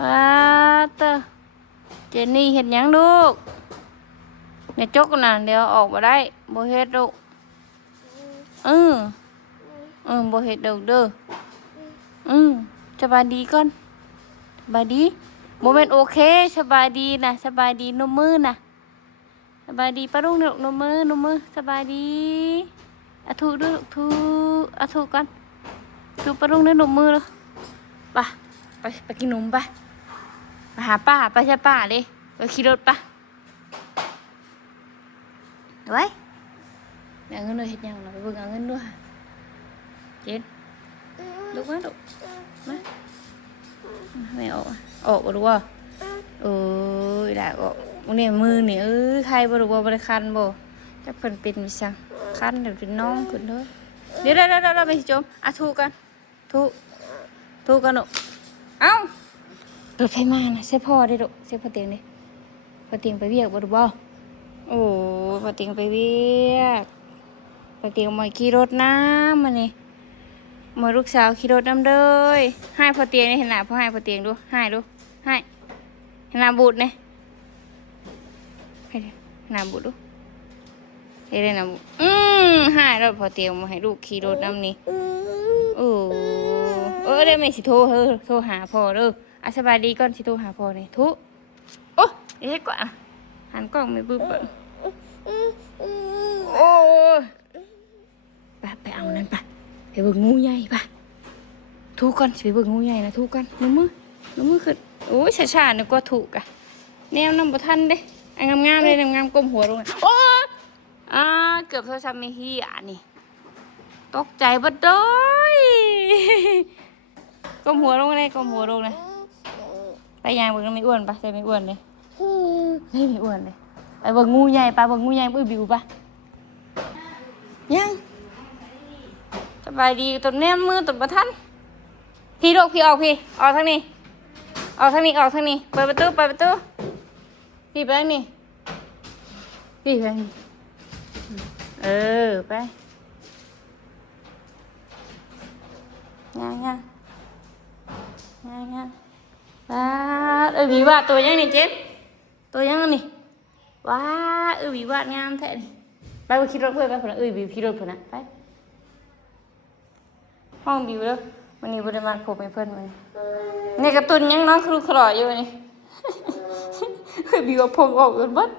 ว้าเตอเจนนี่เห็นยังลูกเนี่ยจกน่ะเดี๋ยวออกมาได้บ่เฮ็ดลูกอืออือบ่เฮ็ดเด้อเด้ออือสบายดีก่อนสบายดีบ่แม่นโอเคสบายดีนะสบายดีนมมือนะสบายดีป้าลุงเนี่ยนมมือนมมือสบายดีอะถูดูลูกถูอะถูก่อนถูป้าลุงเนี่ยนมมือแล้วไปไปไปกินนมไป ไปหาป้าไปใช่ป้าเลยไปขี่รถปะไว้เดี๋ยวเอาเงินเลยเฮ็ดหยังเราไปเบิ่งเอาเงินด้วยเจนลุกมาลุกมาไม่ออกอะออกบ่รู้ว่าเออได้ออกวันนี้มือนี่เออใครบ่รู้ว่าบ่ได้คันบ่จักเพิ่นเป็นวิซังคันเดี๋ยวเป็นน้องขึ้นเด้อเดี๋ยวเดี๋ยวเดี๋ยวเดี๋ยวไปสิจมอะถูกกันถูกถูกกันลูกเอ้า รถไฟมานะใส่พ่อได้ลูกใส่พ่อเตียงดิพ่อเตียงไปเวียกบ่รู้บ่โอ้พ่อเตียงไปเวียกพ่อเตียงมาขี่รถน้ำมานี่หมอลูกสาวขี่รถน้ำเด้ยให้พอเตียงนี่เห็นหน้าพ่อให้พอเตียงดูให้ดูให้เห็นหน้าบูดเนี่ยให้ดิหน้าบูดดูเห็นเลยหน้าบูดอืมให้รถพอเตียงมาให้ลูกขี่รถน้ำนี่โอ้เออได้ไหมสิโทรเฮ้อโทรหาพ่อเด้อ อะสบายดีก่อนสิโทรหาพ่อนี่ทุโอ้เฮ็ดกว่าหันกล้องไม่บึ้บโอ้ไปไปเอานั่นไปไปเบิ่งงูใหญ่ปะถูกกันสิไปเบิ่งงูใหญ่นะถูกกันน้ำมือน้ำมือขึ้นโอ้ยช้าๆนึกว่าถูกอะแนวน้ำบ่ทันเด้อันงามๆเลยงามๆก้มหัวลงโอ้ยอ่าเกือบโทรศัพท์ไม่ฮีอะนี่ ตกใจบัดดอยก้มหัวลงเลยก้มหัวลงเลย ไปยางเบิ่งแล้วไม่อ้วนปะใช่ไม่อ้วนเลยเฮ้ยไม่อ้วนเลยไปเบิ่งงูใหญ่ปะเบิ่งงูใหญ่ปื้อบิวปะยังสบายดีตัวแนมมือตัวประทันพี่ลูกพี่ออกพี่ออกทางนี้ออกทางนี้ออกทางนี้เปิดประตูเปิดประตูพี่ไปทางนี้พี่ไปทางนี้เออไปย่างย่างย่างย่าง ว้าเออวีวาดตัวยังนี่เจ๊ตัวยังนี่ว้าเออวีวาดงามแท้นี่ไปไปขี่รถเพื่อนไปคนละเออวีขี่รถคนนะไปห้องบิวแล้ววันนี้บริมาผมให้เพื่อนมานี่กระตุนยังน้องครูขลออยู่นี่บิวเอาพงออกจนเบด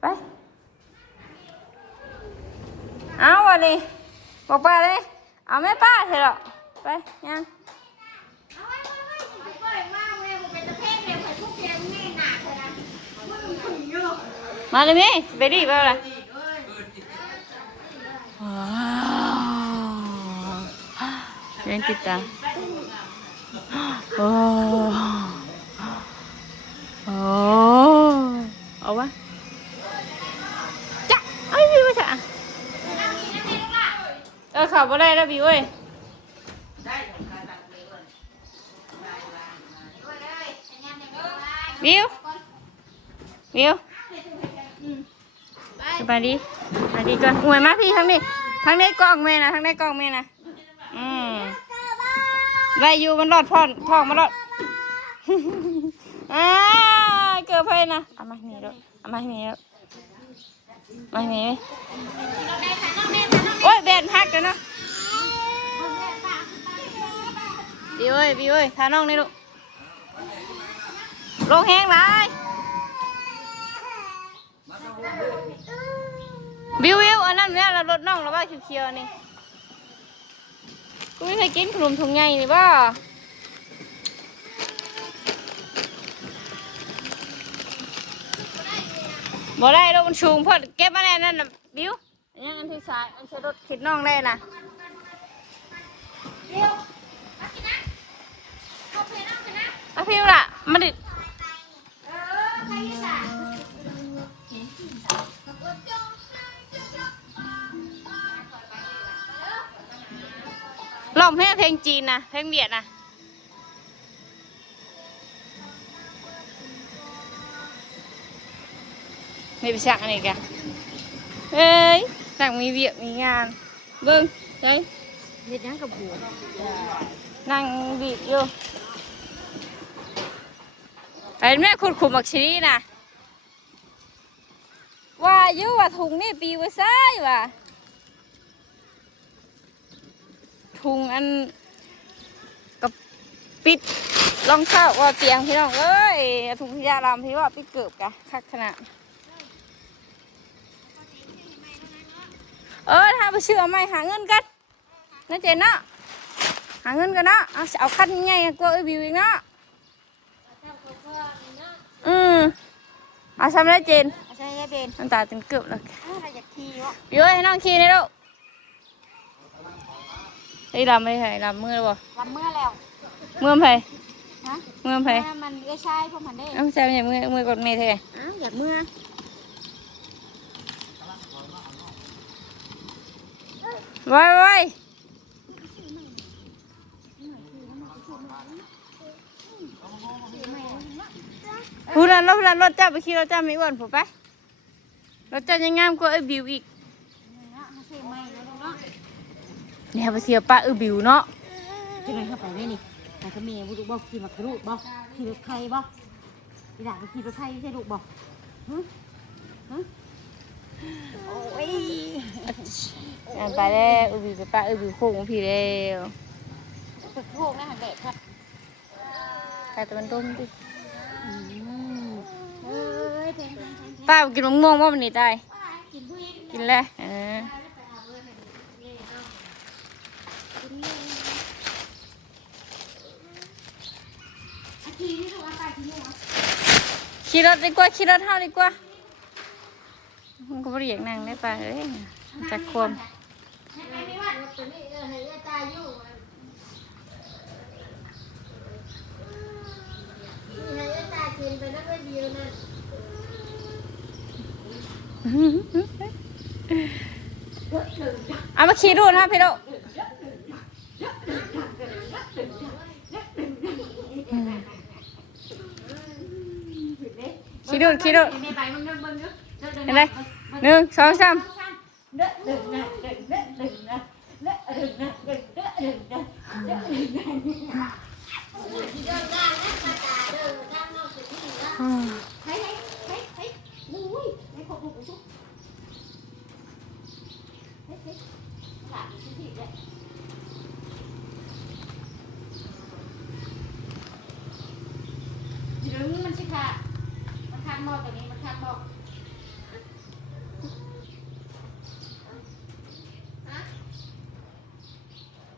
ไปเอาวันนี้บอกป้าเลยเอาแม่ป้าเถอะไปยัง มาเลยมี่ไปดิไปเลยว้าวเล่นติดตามโอ้โอ้เอาวะจ้ะไอ้ยพี่มาจ้ะเออขับมาได้แล้วพี่เว้ยวิววิว สบายดีสบายดีก่อนอวยมาพี่ทั้งนี้ทั้งในกล้องแม่นะทั้งในกล้องแม่นะอืมได้อยู่มันรอดพ่อนท้องมันรอดอ่าเกือบไปนะเอามาให้แมีด้วยเอามาให้แมีด้วยมาให้มีโอ้ยแบนหักกันเนาะบีเอ้ยบีเอ้ยทาน้องนี่ลูกลงแห้งไร บิวบิวอันนั้นเนี่ยเราลดน้องเราว่าเขียวๆนี่กูไม่เคยกินขนมถุงใหญ่นี่บ่บ่ได้ดอกมันสูงพอดเก็บมาแน่นั่นน่ะบิวอันยังอันที่สายอันใช้รถขิดน้องได้น่ะเร็วมาสินะเอาเพลงเอาไปนะอะพี่ล่ะมันดิ ร้องเพลงเพลงจีนนะเพลงเวียดนะนี่ไปสั่งอันนี้แกเฮ้ยสั่งมีเวียกมีงานเบิ้งเฮ้ยเฮ็ดยังกับบัวนั่งบีบอยู่ไปแม่ขุดขุมบักชีนี่นะว่าอยุว่าถุงนี่ปีไว้ซ้ายว่ะ ถุงอันกับปิดรองเท้าว่าเตียงพี่น้องเอ้ยถุงยาลามพี่ว่าปิดเกือบกะคักขนาดเออถ้าไปเชื่อไม่หาเงินกันนั่นเจนเนาะหาเงินกันเนาะเอาเอาคันใหญ่กว่าไอ้บิวอีกเนาะอืมเอาทำได้เจนเอาใช่ยายเบนน้ำตาเต็มเกือบแล้วอ้าวเราอยากขี่วะบิวให้น้องขี่ได้ลูก ไอ้ลำไม่ใช่ลำมือบ่ลำเมื่อแล้วมือไผฮะมือไผเมื่อมันก็ใช่พวกมันได้เอ้าใช่ไหมมือมือกดเมย์แท้อ้าวอยากเมื่อไว้ไว้ผู้นั้นรถผู้นั้นรถเจ้าไปขี่รถเจ้าไม่อ้วนผมไปรถเจ้ายังงามกว่าไอ้บิวอีกเนาะเขาซื้อใหม่แล้วเนาะเนี่ยไปเที่ยวป้าไอ้บิวเนาะที่ไหนเข้าไปได้นี่แต่ก็มีบุรุษบอกขี่มักกระดูกบอกขี่รถไทยบอกอีหลานก็ขี่รถไทยใช่ลูกบอกฮึฮึโอ้ยอ่านไปแล้วไอ้บิวไปป้าไอ้บิวโค้งพี่แล้วฝึกโคกนะหันเด็กครับใครตะวันดมดิอืมเอ้ยแทงแทงแทงแทงป้ากินมะม่วงว่ามันนี่ตายกินผู้หญิงกินแล้วเออ อาทีนี่ถูกอาไปที่นี่เหรอ ขี่รถดีกว่าขี่รถเท่าดีกว่ามันก็บริเวณนางได้ปะเอ้ยจากความเอามาขี่ดูนะพี่ดู ขี่ดูขี่ดูในใบมันเบิ่งเบิ่งเด้อเห็นไหมหนึ่งสองสามเด้อดึงนะดึงเด้อดึงนะเด้อดึงนะดึงเด้อดึงนะเด้อดึงนะเดินได้นะตาตาเดินข้างนอกถึงนี่แล้วอืมเฮ้ยเฮ้ยเฮ้ยเฮ้ยอุ้ยไม่ขอบคุณชุบเฮ้ยเฮ้ยหลานชุบผิดเลยเดี๋ยวนี้มันสิค่ะมันคั ดหม้อตัวนี้มันคัดหม้อ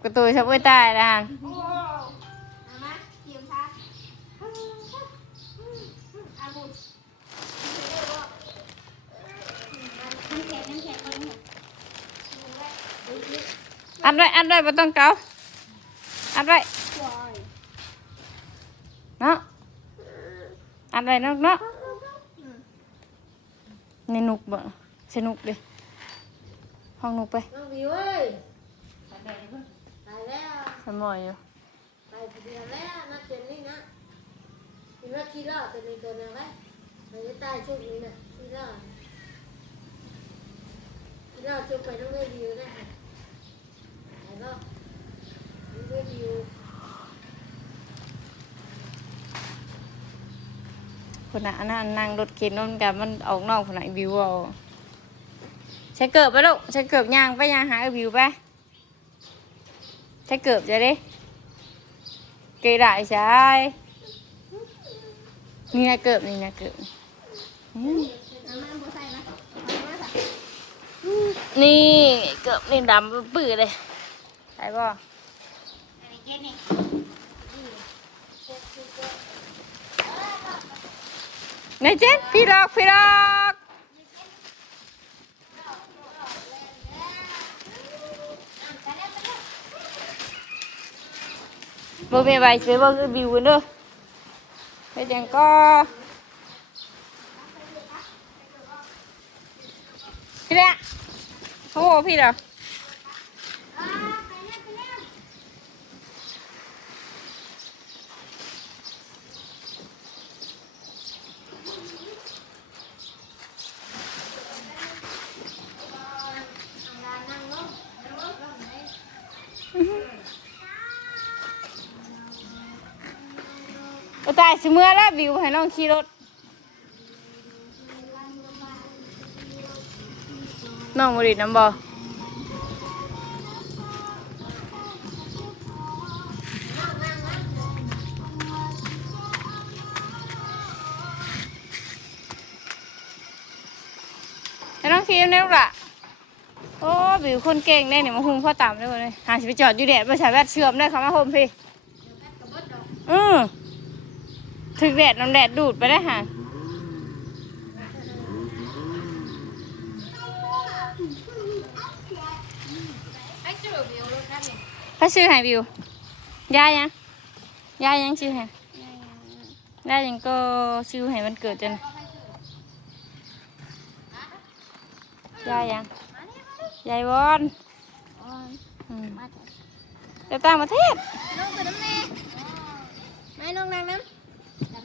กระตุยชับไว้ตายนะฮะโอ้เอามาเตรียมค่ะอาบุญน้ำแข็งน้ำแข็งน้ำแข็งอัดไว้อัดไว้ไม่ต้องเกาอัดไว้เนาะอัดไว้เนาะเนาะ ในนุกบ่สนุกดิห้องนุกไปน้องวิวเอ้ยตายแล้วสมอยอยู่ตายเดียวแล้วนะเจนนี่นะคิดว่าขี้รอดตัวนี้ตัวนึงไหมมันจะตายช่วงนี้นะขี้รอดขี้รอดช่วงไปน้องวิวนะไอ้ก็น้องวิว คนน่ะอันนั้นนั่งรถเข็นนนกันมันออกนอกคนไหนะวิวเอาใช้เกิบไปลูกใช้เกิบย่างไปย่างหาวิวไปใช้เกิบจะดิเกยได้ใช่นี่นะเกิบนี่นะเกิบอือบนี่เกิบนี่ดำปื้อเลยใช่ป่ะ อันนี้เจ๊นี่นายเจ็ดพี่ดอกพี่ดอกบ่มีใบเสือบ่คือบิวกันเด้อไปจังก็พี่ละโอ้โหพี่ดอกไปต ตายสิเมื่อแล้วบิวให้น้องขี่รถน้องบริดน้ำบอน้องขี่เร็วล่ะโอ้บิวคนเก่งได้เนี่ยมาหุงพ่อต่ำได้เลยหาสิไปจอดอยู่แดดไปใช้แวดเชื่อมได้ค่ะมาโฮมพี่อือ ถึงแดดน้ำแดดดูดไปได้ค่ะถ้าชื่อให้บิวยายยังยายยังชื่อให้ยายยังก็ชื่อให้มันเกิดจนยายยังยายวอนอืมไปต่างประเทศน้องตัวน้ำแน่ไม่น้องนางน้ำ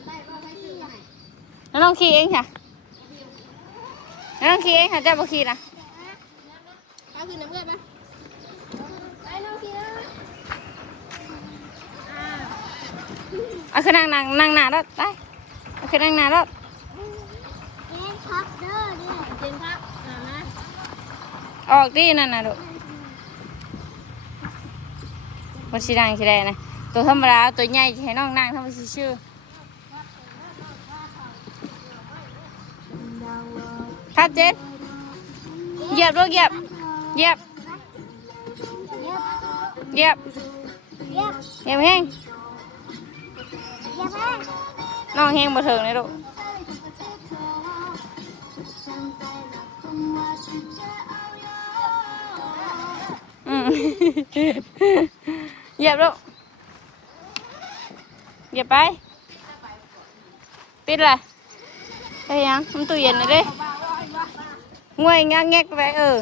แล้วน้องขี่เองค่ะแล้วน้องขี่เองค่ะเจ้าบ่ขี่นะเอาคือน้ำเลือดปะไปน้องพี่นะอ่าเอาคือนั่งนั่งนั่งหน้ารถไปเอาคือนั่งหน้ารถเล่นพักเด้อเนี่ยเล่นพักอ่านะออกดินั่นน่ะลูกบนสีดังสีแดงนะตัวธรรมดาเอาตัวใหญ่ให้น้องนั่งทำสิชื่อ ครับเจ็ดเหยียบลูกเหยียบเหยียบเหยียบเหยียบแห้งเย็บแม่น้องแห้งบ่ถึงเลยลูกเหยียบลูกเหยียบไปปิดเลยไปยังมันตู้เย็นเลยเด้ งวยงักแงกไปเออ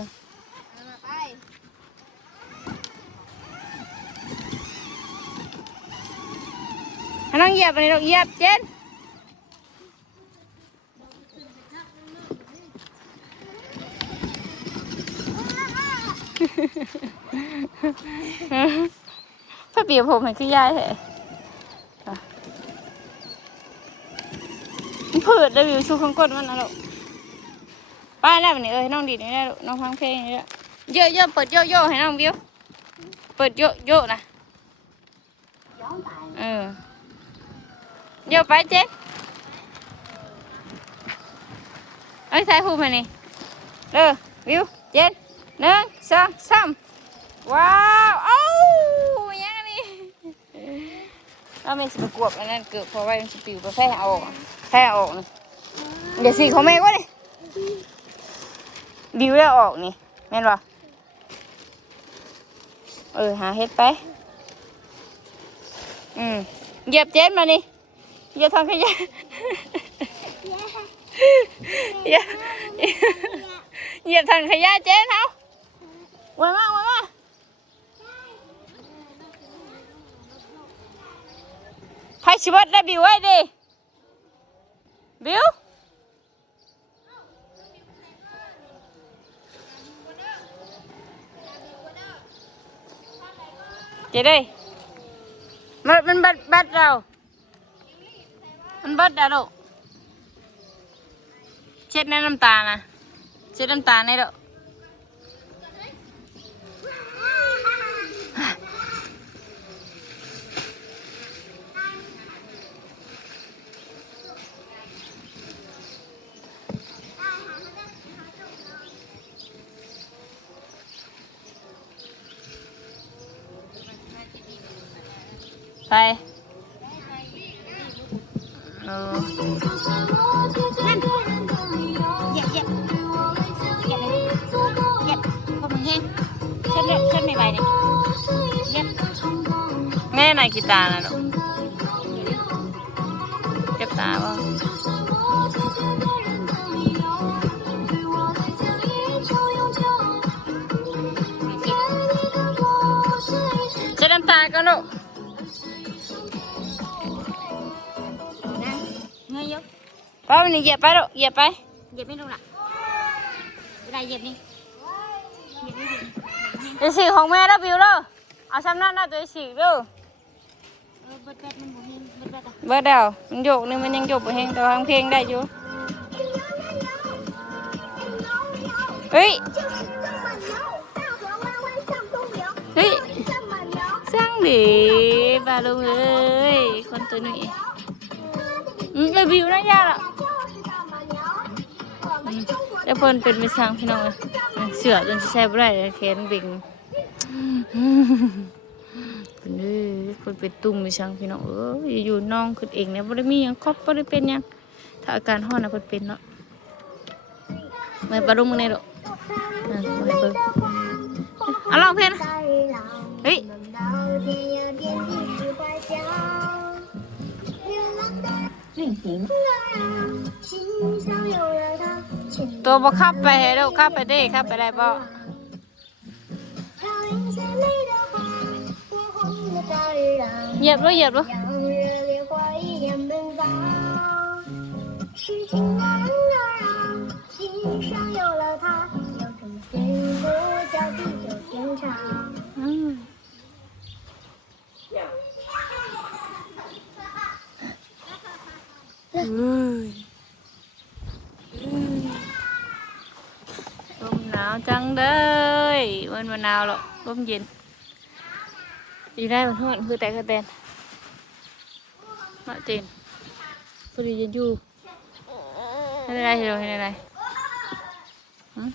น้องเหยียบอันนี้ลูกเหยียบเจนพ่อเปียผมเห็นคือยายแท้อะผืดเลยวิวชูข้างก้นมันนะลูก ป้าแล้ววันนี้เอ้ยน้องดีดนี่แหละลูกน้องฟังเพลงนี่แหละเยอะเยอะเปิดโยโย่ให้น้องวิวเปิดโยโย่นะย้อนไปเออโยไปเจ๊เอ้ยใส่หูมานี่เด้อวิวเจ็ดหนึ่งสองสามว้าวเอ้ายังอันนี้เราไม่สิบกวบอันนั้นเกิดเพราะว่ามันสิปิวไปแพ้เอาออกแพ้เอาออกนี่เดี๋ยวสิเขาแม่ก็ดิ บิวแล้วออกนี่แม่นบ่เออหาเฮ็ดไป อืมเหยียบเจ็ดมานี่เหยียบทางขยะเหยียบเหยียบทางขยะเจ็ดเอาไว้มาไว้มาไพ่ชิบัดได้บิวไว้ดิบิว เจ๊ได้มันมันบัดบัดเรา มันบัดอะลูกเช็ดในน้ำตานะเช็ดน้ำตาในลูก ไปเออเหยียบเหยียบเหยียบเลยเหยียบพวกมึงแห้งเช็ดเลยเช็ดไม่ไหวเลยเหยียบแม่ไหนกีตาร์นะลูกเก็บตาบ่ ไปวันนี้เหยียบไปลูกเหยียบไป เหยียบไม่ลงละเวลาเหยียบนี่เหยียบนี่เดี๋ยวสี่ของแม่แล้วบิวเด้อเอาซ้ำนั่นนะตัวสี่เด้อเออเบิดแบดมันบ่เห็นเบิดแบดอะเบิดเดวมันโยกนึงมันยังโยกไปแห้งแต่ว่าเพลงได้อยู่เฮ้ยเฮ้ยสร้างดีบาลุงเอ้ยคนตัวนี้ อืมเลยบิวนะยาละอืมแล้วเพิ่นเป็นไปสร้างพี่น้องเลยเสือจนสิใช้บ่ได้เลยแขนเบ่งคนเอ้ยคนเป็นตุ่มไปช่างพี่น้องเอ้ยอยู่น้องขึ้นเองเนี่ยบ่ได้มีหยังครอบบ่ได้เป็นหยังถ้าอาการฮ้อนน่ะเพิ่นเป็นเนาะมาปลาดุมื้อนี้ดอกอะมาให้เบิ่งเอาลองเพล งนะเฮ้ยตัวบ่ขับไปให้ลูกขับไปเด้ขับไปได้บ่เหยียบด้วยเหยียบด้วย让 ลมหนาวจังเลยมันมะนาวหรอกลมเย็นดีได้มันทวนคือแต่กระแตนมาเจนพอดีเย็นอยู่ให้ได้เห็นเราให้ได้หืม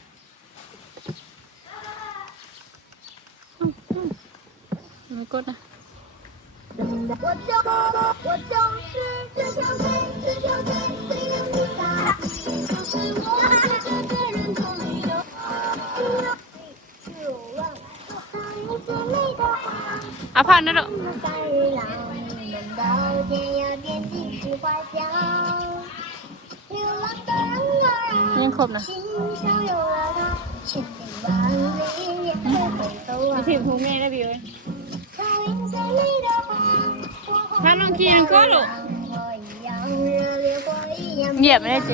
อืมอืมไม่กดนะ 我就是我就是这条腿，这条腿最有力量，就是我这个人聪明的，是我忘了做你最美的花。阿胖那种。三日郎，门到天要点几枝花香。流浪的人儿，心上有了他，千里万里也回不完。你听不听？那边。草原最美的。Ba non kia ăn có rồi. Nghiệp đấy chị.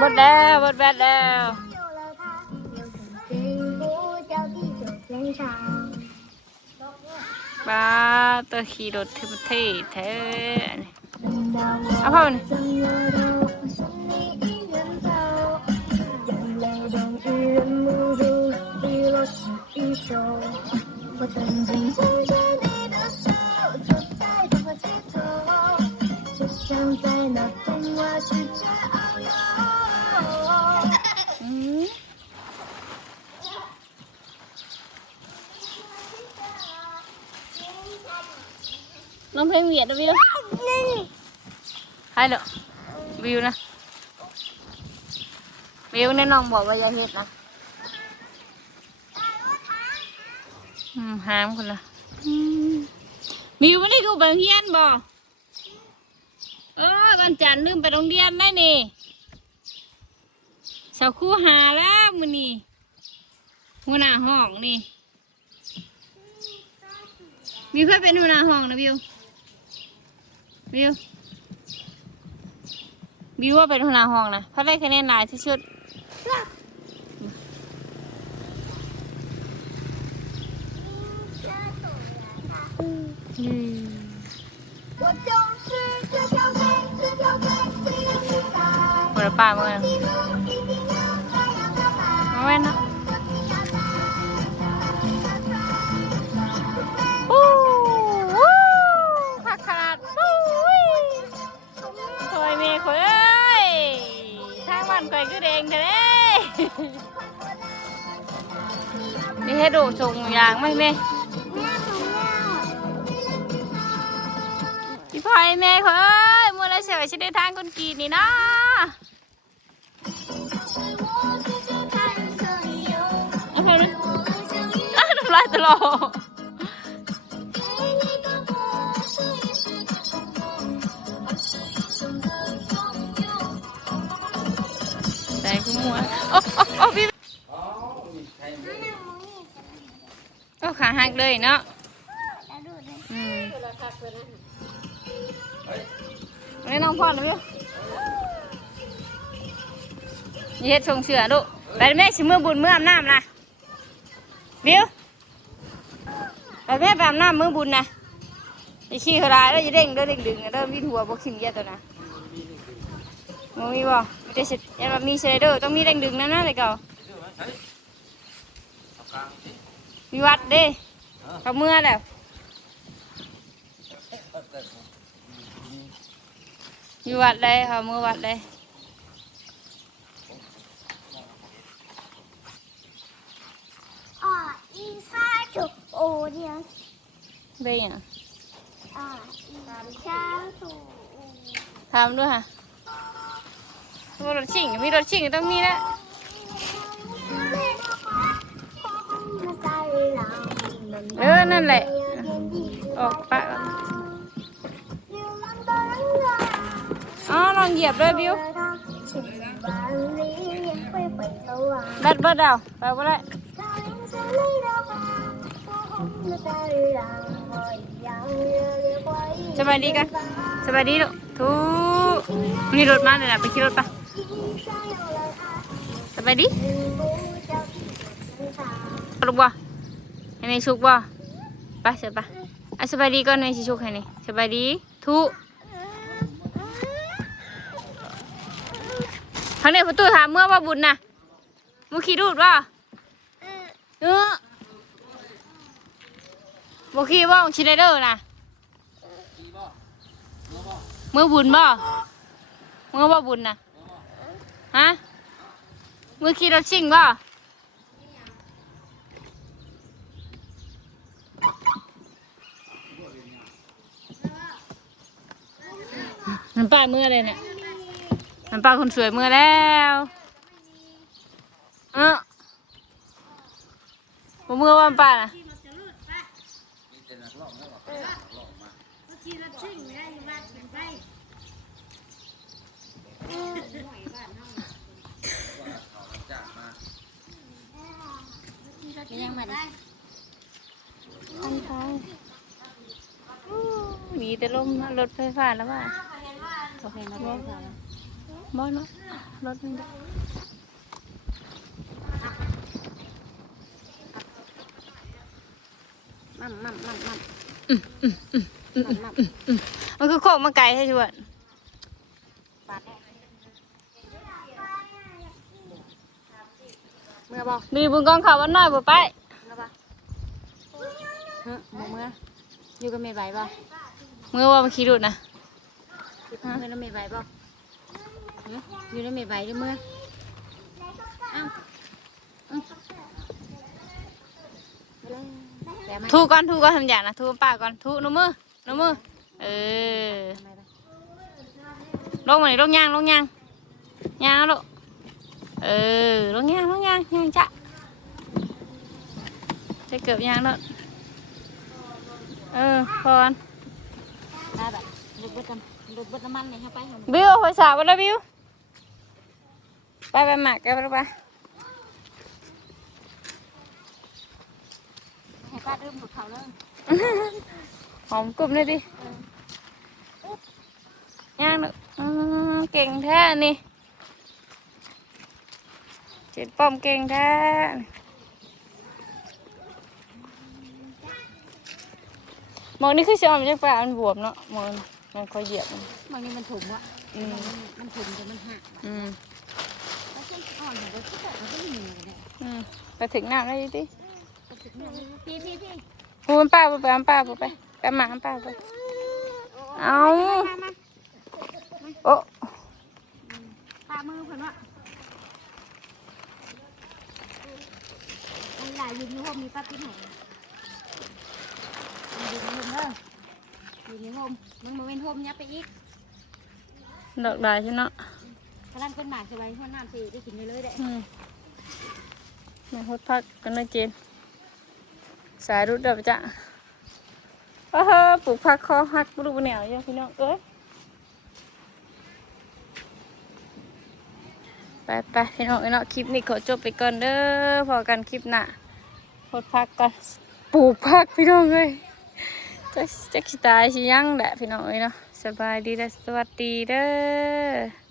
Bắt đeo, bật bắt đeo. Ba tôi khi đột thêm thế thế này. À không này. Hãy subscribe น้องเพลงเวียดนะวิวให้เด้อวิวนะ วิวแน่น้องบอกว่าอย่าเฮ็ดนะอืมห้ามคนละอืมวิวไม่ได้ดูไปโรงเรียนบ่เออวันจันทร์ลืมไปโรงเรียนได้นี่สาวคู่หาแล้วมือนี่หัวหน้าห้องนี่ มีเพื่อนเป็นหัวหน้าห้องนะบิว บิวบิวว่าเป็นหัวหน้าห้องนะเพราะได้คะแนนหลายที่สุดอืม 我就是这条街，这条街最有名的。 หัวละป้าเมื่อไง 一路一定要这样的吧。 มาแม่ ให้ดูส่งอย่างไหมแม่พี่พลอยแม่เฮ้ยมื่อไรเสียชิดทางคนกีดนี่นะอะไรนะอะไรตลอด เลยเนาะอืมนี่น้องพ่อนะพี่นี่เฮ็ดชงเชือลูกไปแม่ชิมือบุญมืออาบน้ำนะบิวไปแม่ไปอาบน้ำมือบุญนะอย่ขี้เขาได้แล้วอย่เด้งเด้อเด้งดึงเด้อวิ่งหัวบ่ขิมเยอะตัวนะมึงมีบ่มีแต่เสร็จยันว่ามีสไลเดอร์ต้องมีเด้งดึงนั่นนะเลยเก่ามีวัดเด้ เขาเมื่อแล้วอยู่วัดเลยเขาเมื่อวัดเลยอ่าอีซ่าจุโอเดียนเบี้ยอ่าอีซ่าจุกทำด้วยค่ะมีรถชิงมีรถชิงต้องมีแล้ว เออ นั่นแหละ ออกปะอ๋อลองเหยียบด้วยบิวแบดบิดเอาไปบ่ได้สบายดีกันสบายดีลูกทุกนี่รถมาเลยนะไปขี่รถปะสบายดีลูกบ่ ให้แม่ชุกบ่ไปเสร็จปะอะสบายดีก่อนแม่สิชุกให้นี่สบายดีทุทางนี้ประตูถามเมื่อว่าบุญนะมุขี่รูดบ่เออบ่ขี่บ่ชิไดเดอร์นะเมื่อบุญบ่เมื่อว่าบุญนะฮะเมื่อขี่รถชิ่งบ่ มันป้าเมื่อเลยเนี่ยมันป้าคนสวยเมื่อแล้วเออบ่เมื่อว่ามันป้านะยังมาดิมีแต่ลมรถไฟฟ้าแล้วว่า โอเคมาเลยค่บ่เนาะรถนี่เด้อมั่มมั่มมั่มมั่มมันคือโคกมาไกลให้ชวนปาดเมื่อบอกมีบุญกองเขาวันน้อยบ่ไปเมื่อบอกเฮ้ยเมื่ออยู่กับเมย์ใบบ่เมื่อว่ามาขี่รถนะ เมื่อแล้วเมย์ใบบ่อยู่ในเมย์ใบด้วยเมื่อเอ้าแต่ไม่ทูก่อนทูก่อนทำอย่างนะทูป้าก่อนทูหนูมือหนูมือเออลงมานี่ลงยางลงยางยางเอาลูกเออลงยางลงยางยางจ้ะจะเกือบยางแล้วเออพอนได้แบบ รถเบิดน้ำรถเบิดน้ำมันเนี่ยให้ไปหาบิวเอาไปสาวไปแล้วบิวไปไปหมักกันไปไปให้ป้าเริ่มหลุดเขาเลยหอมกลุ่มเลยดิย่างเนอะอืมเก่งแท้นี่เจ็ดป้อมเก่งแท้หมองนี่คือสิออมจากปลามันบวมเนาะหมอง มันคอยเหยียบมันบางทีมันถุงวะอืมมันถุงแต่มันหักอืมแล้วเส้นอ่อนเดี๋ยวที่แบบมันก็มีอะไรเนี่ยอืมไปถึงน้ำได้ดิพี่พี่พี่พูนป้าพูไปอันป้าพูไปไปหมาอันป้าไปเอามามาโอ้ปามือเพิ่นวะมันหลายอยู่ในห้องมีป้าพี่ไหนอยู่ในห้องเด้ออยู่ในห้อง มันมาเป็นห้องยับไปอีกดอกดายใช่เนาะกำลังเป็นหมากสบายห้องน้ำสิได้กินไปเลยได้อืมมาพดพักกันเลยเจน สายรุดเดับจ้ะเออปลูกผักคอหักปลูกแนวเยอะพี่น้องเอ้ยไปไปพี่น้องเอ้ยเนาะคลิปนี้ขอจบไปก่อนเด้อพอกันคลิปหน้าพดพักก่อนปลูกผักพี่น้องเอ้ย จะจะคิดตายสิยังแหละพี่น้องเอ้ยเนาะสบายดีและสวัสดีเด้อ